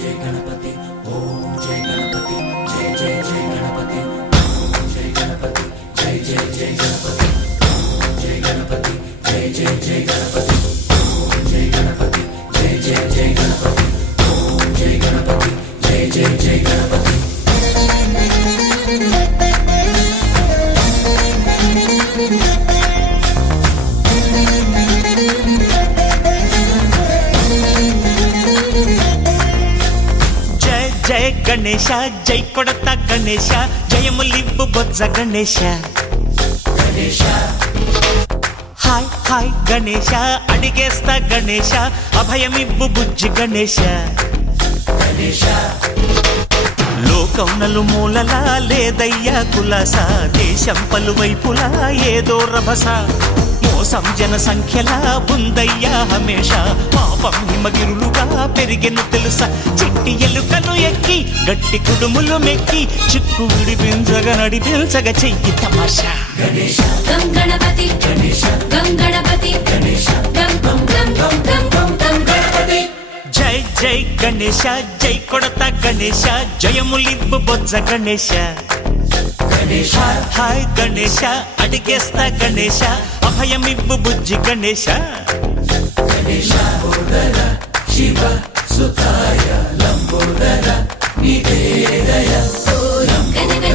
जय गणपति ओम जय गणपति जय जय जय गणपति ओम जय गणपति जय जय जय गणपति ओम जय गणपति जय जय जय गणपति ओम जय गणपति जय जय जय गणपति ओम जय गणपति जय जय जय गणपति। जय गणेश जय कोडता गणेश जयमुलिब्बु बोज्ज गणेश गणेश हाय हाय गणेश अडिगेस्ता गणेश अभयमिब्बु बुज्जि गणेश गणेश లోకం నలుమూలలా లేదయ్యా కులాస దేశం పలువైపులా ఏదో రభస మోసం జన సంఖ్యలా ఉందయ్యా హమేష పాపం హిమగిరులుగా పెరిగెను తెలుసా చిట్టి ఎలుకను ఎక్కి గట్టి కుడుములు మెక్కి చిక్కు విడిపించగా నడిపించగా చెయ్యి తమాషా गणेश गं गणपति गणेश गं गणपति गणेश गं गं गं गं गं गं गं गणपति జై జై గణేశ జై కొడత గణేశ జయములిబ్బు బొజ్జ గణేశ गणेश హాయ్ గణేశ అడిగేస్తా గణేశ అభయమిబ్బు బుజ్జి గణేశ गणेश बोदर शिव सुताय लंबोदर निवेदय गण